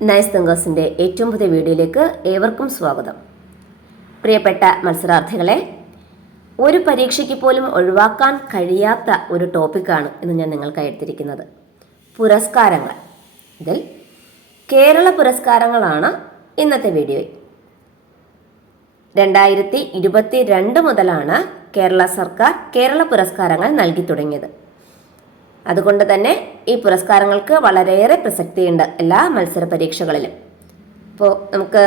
Nice തിങ്കേഴ്സിൻ്റെ ഏറ്റവും പുതിയ വീഡിയോയിലേക്ക് ഏവർക്കും സ്വാഗതം. പ്രിയപ്പെട്ട മത്സരാർത്ഥികളെ, ഒരു പരീക്ഷയ്ക്ക് പോലും ഒഴിവാക്കാൻ കഴിയാത്ത ഒരു ടോപ്പിക്കാണ് ഇന്ന് ഞാൻ നിങ്ങൾക്കായി എടുത്തിരിക്കുന്നത്. പുരസ്കാരങ്ങൾ. ഇതിൽ കേരള പുരസ്കാരങ്ങളാണ് ഇന്നത്തെ വീഡിയോയിൽ. 2022 മുതലാണ് കേരള സർക്കാർ കേരള പുരസ്കാരങ്ങൾ നൽകി തുടങ്ങിയത്. അതുകൊണ്ട് തന്നെ ഈ പുരസ്കാരങ്ങൾക്ക് വളരെയേറെ പ്രസക്തിയുണ്ട് എല്ലാ മത്സര പരീക്ഷകളിലും. അപ്പോൾ നമുക്ക്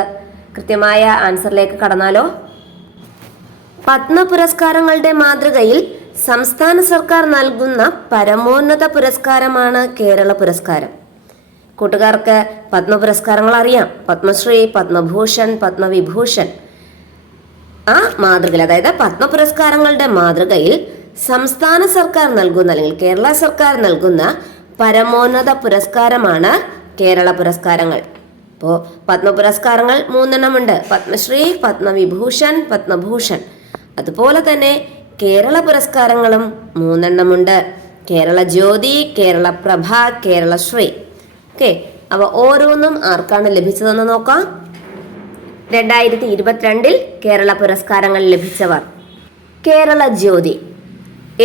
കൃത്യമായ ആൻസറിലേക്ക് കടന്നാലോ. പത്മ പുരസ്കാരങ്ങളുടെ മാതൃകയിൽ സംസ്ഥാന സർക്കാർ നൽകുന്ന പരമോന്നത പുരസ്കാരമാണ് കേരള പുരസ്കാരം. കൂട്ടുകാർക്ക് പത്മ പുരസ്കാരങ്ങൾ അറിയാം. പത്മശ്രീ, പത്മഭൂഷൺ, പത്മവിഭൂഷൺ. ആ മാതൃകയിൽ, അതായത് പത്മ പുരസ്കാരങ്ങളുടെ മാതൃകയിൽ സംസ്ഥാന സർക്കാർ നൽകുന്ന അല്ലെങ്കിൽ കേരള സർക്കാർ നൽകുന്ന പരമോന്നത പുരസ്കാരമാണ് കേരള പുരസ്കാരങ്ങൾ. ഇപ്പോൾ പത്മ പുരസ്കാരങ്ങൾ 3 പത്മശ്രീ, പത്മവിഭൂഷൺ, പത്മഭൂഷൺ. അതുപോലെ തന്നെ കേരള പുരസ്കാരങ്ങളും 3 കേരള ജ്യോതി, കേരള പ്രഭ, കേരളശ്രീ. ഓക്കെ, അവ ഓരോന്നും ആർക്കാണ് ലഭിച്ചതെന്ന് നോക്കാം. 2022 കേരള പുരസ്കാരങ്ങൾ ലഭിച്ചവർ: കേരള ജ്യോതി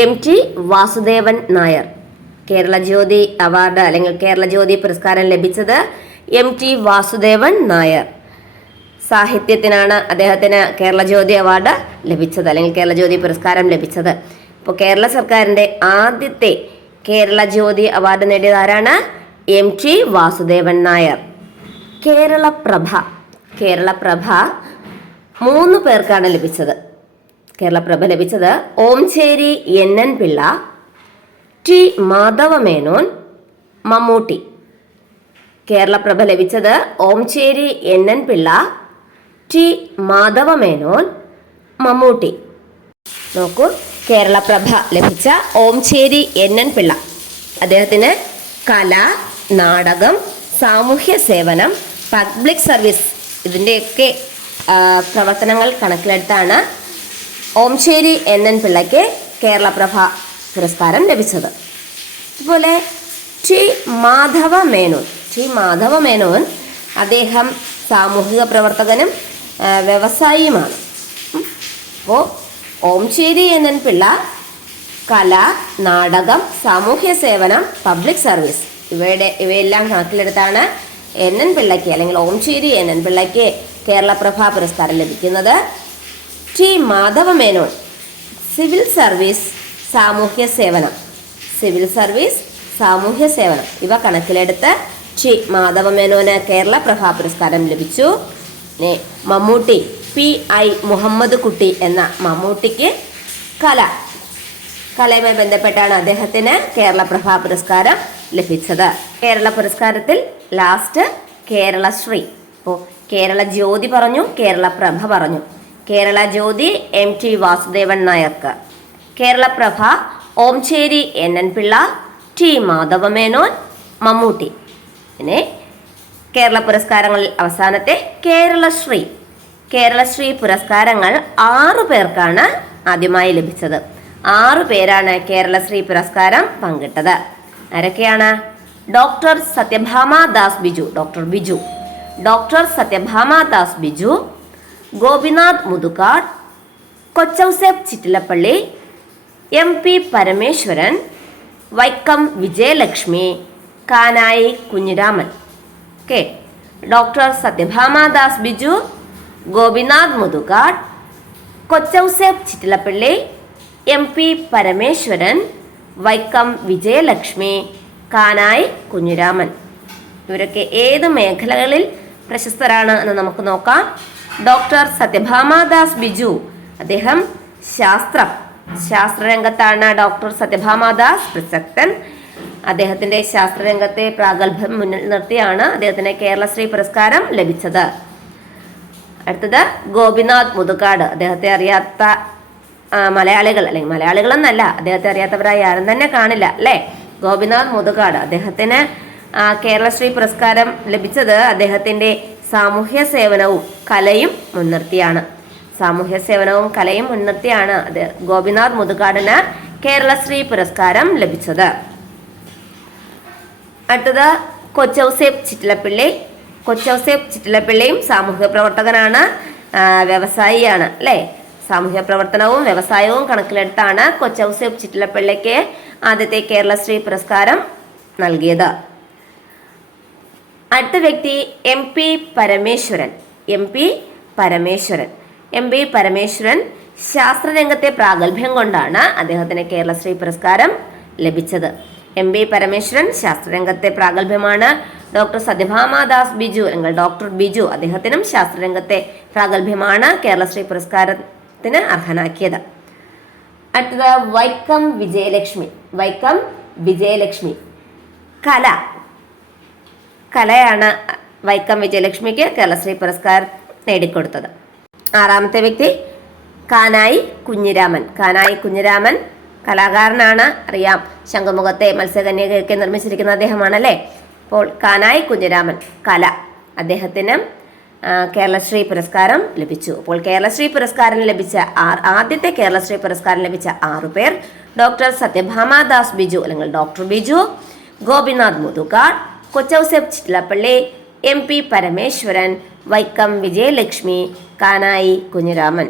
MT വാസുദേവൻ നായർ. കേരള ജ്യോതി അവാർഡ് അല്ലെങ്കിൽ കേരള ജ്യോതി പുരസ്കാരം ലഭിച്ചത് MT വാസുദേവൻ നായർ. സാഹിത്യത്തിനാണ് അദ്ദേഹത്തിന് കേരള ജ്യോതി അവാർഡ് ലഭിച്ചത് അല്ലെങ്കിൽ കേരള ജ്യോതി പുരസ്കാരം ലഭിച്ചത്. ഇപ്പോൾ കേരള സർക്കാരിൻ്റെ ആദ്യത്തെ കേരള ജ്യോതി അവാർഡ് നേടിയത് ആരാണ്? MT വാസുദേവൻ നായർ. കേരള പ്രഭ. കേരള പ്രഭ 3 പേർക്കാണ് ലഭിച്ചത്. കേരള പ്രഭ ലഭിച്ചത് ഓംചേരി NN പിള്ള, T മാധവമേനോൻ, മമ്മൂട്ടി. കേരള പ്രഭ ലഭിച്ചത് ഓംചേരി NN പിള്ള, T മാധവമേനോൻ, മമ്മൂട്ടി. നോക്കൂ, കേരള പ്രഭ ലഭിച്ച ഓംചേരി NN പിള്ള. അദ്ദേഹത്തിന് കല, നാടകം, സാമൂഹ്യ സേവനം, പബ്ലിക് സർവീസ് ഇതിൻ്റെയൊക്കെ പ്രവർത്തനങ്ങൾ കണക്കിലെടുത്താണ് ഓംചേരി NN പിള്ളയ്ക്ക് കേരള പ്രഭ പുരസ്കാരം ലഭിച്ചത്. അതുപോലെ ടി മാധവ മേനോൻ അദ്ദേഹം സാമൂഹിക പ്രവർത്തകനും വ്യവസായിയുമാണ്. അപ്പോൾ ഓംചേരി NN പിള്ള കല, നാടകം, സാമൂഹ്യ സേവനം, പബ്ലിക് സർവീസ് ഇവയെല്ലാം കണക്കിലെടുത്താണ് NN പിള്ളയ്ക്ക് അല്ലെങ്കിൽ ഓംചേരി NN പിള്ളയ്ക്ക് കേരള പ്രഭ പുരസ്കാരം ലഭിക്കുന്നത്. ടി മാധവമേനോൻ സിവിൽ സർവീസ്, സാമൂഹ്യ സേവനം ഇവ കണക്കിലെടുത്ത് ടി മാധവമേനോന് കേരള പ്രഭ പുരസ്കാരം ലഭിച്ചു. മമ്മൂട്ടി PI മുഹമ്മദ് കുട്ടി എന്ന മമ്മൂട്ടിക്ക് കലയുമായി ബന്ധപ്പെട്ടാണ് അദ്ദേഹത്തിന് കേരള പ്രഭ പുരസ്കാരം ലഭിച്ചത്. കേരള പുരസ്കാരത്തിൽ ലാസ്റ്റ് കേരളശ്രീ. ഇപ്പോൾ കേരള ജ്യോതി പറഞ്ഞു, കേരള പ്രഭ പറഞ്ഞു. കേരള ജ്യോതി MT വാസുദേവൻ നായർക്ക്, കേരള പ്രഭ ഓംചേരി NN പിള്ള, T മാധവമേനോൻ, മമ്മൂട്ടി. പിന്നെ കേരള പുരസ്കാരങ്ങളിൽ അവസാനത്തെ കേരളശ്രീ പുരസ്കാരങ്ങൾ 6 പേർക്കാണ് ആദ്യമായി ലഭിച്ചത്. 6 പേരാണ് കേരളശ്രീ പുരസ്കാരം പങ്കിട്ടത്. ആരൊക്കെയാണ്? Doctor Sathyabhama Das Biju, doctor Sathyabhama Das Biju, Gopinath Muthukad, Kochouseph Chittilappilly, MP Parameswaran, Vaikom Vijayalakshmi, Kanayi Kunhiraman. Okay, doctor Sathyabhama Das Biju, Gopinath Muthukad, Kochouseph Chittilappilly, MP Parameswaran, Vaikom Vijayalakshmi, Kanayi Kunhiraman. ഇവരൊക്കെ ഏത് മേഖലകളിൽ പ്രശസ്തരാണ് എന്ന് നമുക്ക് നോക്കാം. ഡോക്ടർ സത്യഭാമ ദാസ് ബിജു അദ്ദേഹം ശാസ്ത്രരംഗത്താണ് ഡോക്ടർ സത്യഭാമ ദാസ് പ്രസക്തൻ. അദ്ദേഹത്തിൻ്റെ ശാസ്ത്രരംഗത്തെ പ്രാഗൽഭ്യം മുന്നിൽ നിർത്തിയാണ് അദ്ദേഹത്തിന് കേരളശ്രീ പുരസ്കാരം ലഭിച്ചത്. അടുത്തത് ഗോപിനാഥ് മുതുകാട്. അദ്ദേഹത്തെ അറിയാത്ത മലയാളികൾ അല്ലെങ്കിൽ മലയാളികളെന്നല്ല, അദ്ദേഹത്തെ അറിയാത്തവരായി ആരും തന്നെ കാണില്ല അല്ലേ. ഗോപിനാഥ് മുതുകാട് അദ്ദേഹത്തിന് കേരളശ്രീ പുരസ്കാരം ലഭിച്ചത് അദ്ദേഹത്തിൻ്റെ സാമൂഹ്യ സേവനവും കലയും മുൻനിർത്തിയാണ് ഗോപിനാഥ് മുതുകാടിന് കേരളശ്രീ പുരസ്കാരം ലഭിച്ചത്. അടുത്തത് കൊച്ചൗസേപ്പ് ചിറ്റിലപ്പള്ളി കൊച്ചൗസേപ്പ് ചിറ്റിലപ്പിള്ളിയും സാമൂഹ്യ പ്രവർത്തകനാണ്, വ്യവസായിയാണ് അല്ലേ. സാമൂഹ്യ പ്രവർത്തനവും വ്യവസായവും കണക്കിലെടുത്താണ് കൊച്ചൗസേപ്പ് ചിറ്റിലപ്പിള്ളിക്ക് ആദ്യത്തെ കേരളശ്രീ പുരസ്കാരം നൽകിയത്. അടുത്ത വ്യക്തി MP പരമേശ്വരൻ. MP പരമേശ്വരൻ ശാസ്ത്രരംഗത്തെ പ്രാഗൽഭ്യം കൊണ്ടാണ് അദ്ദേഹത്തിന് കേരളശ്രീ പുരസ്കാരം ലഭിച്ചത്. MP പരമേശ്വരൻ ശാസ്ത്രരംഗത്തെ പ്രാഗൽഭ്യമാണ്. ഡോക്ടർ സത്യഭാമാദാസ് ബിജു അല്ലെങ്കിൽ ഡോക്ടർ ബിജു, അദ്ദേഹത്തിനും ശാസ്ത്രരംഗത്തെ പ്രാഗൽഭ്യമാണ് കേരളശ്രീ പുരസ്കാരത്തിന് അർഹനാക്കിയത്. അടുത്തത് വൈക്കം വിജയലക്ഷ്മി. കലയാണ് വൈക്കം വിജയലക്ഷ്മിക്ക് കേരളശ്രീ പുരസ്കാരം നേടിക്കൊടുത്തത്. ആറാമത്തെ വ്യക്തി കാനായി കുഞ്ഞിരാമൻ കലാകാരനാണ്, അറിയാം. ശംഖുമുഖത്തെ മത്സ്യകന്യകയൊക്കെ നിർമ്മിച്ചിരിക്കുന്ന അദ്ദേഹമാണല്ലേ. അപ്പോൾ കാനായി കുഞ്ഞിരാമൻ അദ്ദേഹത്തിന് കേരളശ്രീ പുരസ്കാരം ലഭിച്ചു. അപ്പോൾ കേരളശ്രീ പുരസ്കാരം ലഭിച്ച ആദ്യത്തെ കേരളശ്രീ പുരസ്കാരം ലഭിച്ച 6 പേർ ഡോക്ടർ സത്യഭാമാദാസ് ബിജു അല്ലെങ്കിൽ ഡോക്ടർ ബിജു, ഗോപിനാഥ് മുതുകാട്, കൊച്ചൗസേപ്പ് ചിറ്റിലപ്പള്ളി, MP പരമേശ്വരൻ, വൈക്കം വിജയലക്ഷ്മി, കാനായി കുഞ്ഞിരാമൻ.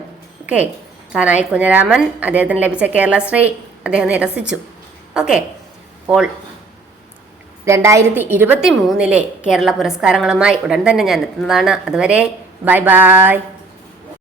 കാനായി കുഞ്ഞിരാമൻ അദ്ദേഹത്തിന് ലഭിച്ച കേരളശ്രീ അദ്ദേഹം നിരസിച്ചു. അപ്പോൾ 2023 കേരള പുരസ്കാരങ്ങളുമായി ഉടൻ തന്നെ ഞാൻ എത്തുന്നതാണ്. അതുവരെ ബൈ.